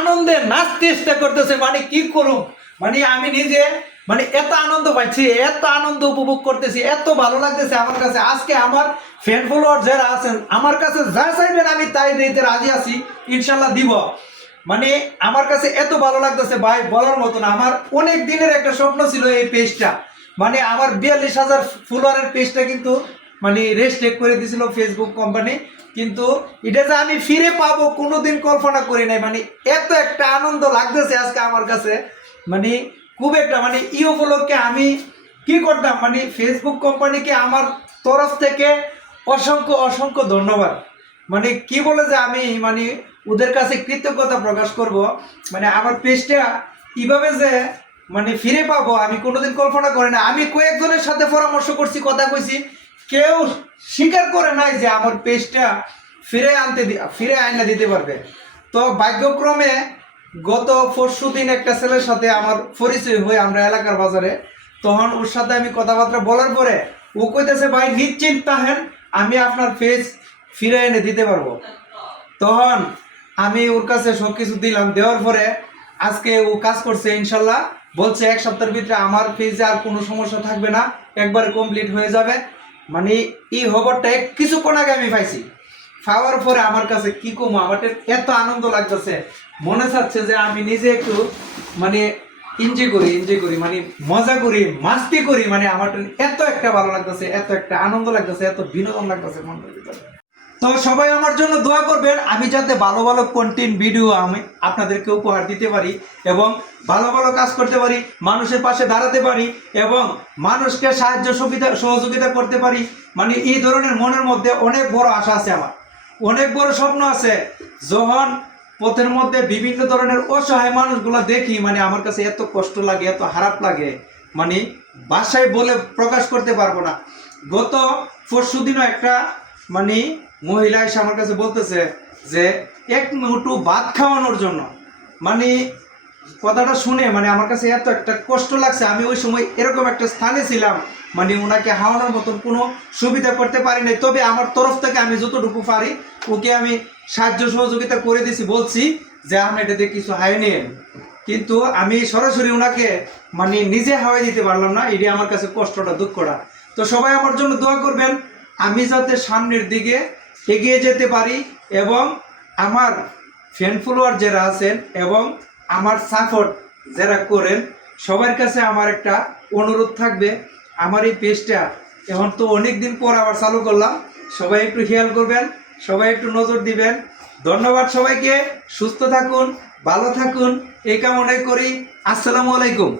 আনন্দে নাচতে চেষ্টা করতেছে মানে কি করুম? মানে আমি নিজে মানে এত আনন্দ পাচ্ছি, এত আনন্দ উপভোগ করতেছি, এত ভালো লাগতেছে আমার কাছে। আজকে আমার ফ্যান ফলোয়ার যারা আছেন, আমার কাছে যা চাইবেন আমি তাই দিতে রাজি আছি, ইনশাল্লাহ দিব। মানে আমার কাছে এত ভালো লাগতেছে, ভাই, বলার মতো না। আমার অনেক দিনের একটা স্বপ্ন ছিল এই পেজটা মানে আমার বিয়াল্লিশ হাজার ফলোয়ারের পেজটা কিন্তু মানে রেস্ট রেস্ট্রেক করে দিছিল ফেসবুক কোম্পানি কিন্তু এটা যে আমি ফিরে পাবো, কোনোদিন কল্পনা করি নাই। মানে এত একটা আনন্দ লাগতেছে আজকে আমার কাছে। মানে খুব একটা মানে ই উপলক্ষে আমি কি করতাম মানে ফেসবুক কোম্পানিকে আমার তরফ থেকে অসংখ্য অসংখ্য ধন্যবাদ। মানে কি বলে যে আমি মানে ওদের কাছে কৃতজ্ঞতা প্রকাশ করব। মানে আমার পেজটা কীভাবে যে মানে ফিরে পাবো, আমি কোনোদিন কল্পনা করি না। আমি কয়েকজনের সাথে পরামর্শ করছি, কথা কইছি। কেউ স্বীকার করে নাই যে আমার পেজটা ফিরে আনতে ফিরে আইনা দিতে পারবে। তো ভাগ্যক্রমে গত পরশু দিন একটা ছেলের সাথে আমার পরিচয় হয়ে আমরা এলাকার বাজারে, তখন ওর সাথে আমি কথাবার্তা বলার পরে ও কইতেছে, ভাই, নিশ্চিন্ত থাকেন, আমি আপনার ফেস ফিরে এনে দিতে পারব। তখন আমি ওর কাছে সব কিছু দিলাম। দেওয়ার পরে আজকে ও কাজ করছে, ইনশাল্লাহ। বলছে, এক সপ্তাহের ভিতরে আমার ফেজে আর কোনো সমস্যা থাকবে না, একবারে কমপ্লিট হয়ে যাবে। মানে এই খবরটা কিছুক্ষণ আগে আমি পাইছি। পাওয়ার পরে আমার কাছে কি কমো, আমার এত আনন্দ লাগতেছে। মনে চাচ্ছে যে আমি নিজে একটু মানে এনজয় করি এনজয় করি মানে মজা করি, মাস্তি করি মানে আমার এত একটা ভালো লাগতেছে, এত একটা আনন্দ লাগতেছে, এত বিনোদন লাগতেছে মনের ভিতরে। তো সবাই আমার জন্য দোয়া করবেন। আমি যাতে ভালো ভালো কন্টেন্ট ভিডিও আমি আপনাদেরকে উপহার দিতে পারি এবং ভালো ভালো কাজ করতে পারি, মানুষের পাশে দাঁড়াতে পারি এবং মানুষকে সাহায্য সুবিধা, সহযোগিতা করতে পারি। মানে এই ধরনের মনের মধ্যে অনেক বড় আশা আছে আমার। অনেক বড় স্বপ্ন আছে। যখন পথের মধ্যে বিভিন্ন ধরনের অসহায় মানুষগুলো দেখি মানে আমার কাছে এত কষ্ট লাগে, এত খারাপ লাগে মানে বাসায় বলে প্রকাশ করতে পারব না। গত পরশু দিনও একটা মানে মহিলা এসে আমার কাছে বলতেছে যে, এক মুঠো ভাত খাওয়ানোর জন্য। মানে কথাটা শুনে মানে আমার কাছে এত একটা কষ্ট লাগছে, আমি ওই সময় এরকম একটা স্থানে ছিলাম মানে ওনাকে হাওয়ানোর মতন কোনো সুবিধা করতে পারি নাই। তবে আমার তরফ থেকে আমি যতটুকু পারি, ওকে আমি সাহায্য সহযোগিতা করে দিছি, বলছি যে, আপনি এটাতে কিছু হাই নিন কিন্তু আমি সরাসরি ওনাকে মানে নিজে হাওয়াই দিতে পারলাম না এটি আমার কাছে কষ্টটা, দুঃখটা। তো সবাই আমার জন্য দোয়া করবেন, আমি যাতে সামনের দিকে এগিয়ে যেতে পারি এবং আমার ফ্যান ফলোয়ার যারা আছেন এবং আমার সাপোর্ট যারা করেন, সবার কাছে আমার একটা অনুরোধ থাকবে। আমার এই পেজটা এখন তো অনেক দিন পর আবার চালু করলাম। সবাই একটু খেয়াল করবেন, সবাই একটু নজর দিবেন। ধন্যবাদ সবাইকে, সুস্থ থাকুন, ভালো থাকুন, এই কামনাই করি। আসসালামু আলাইকুম।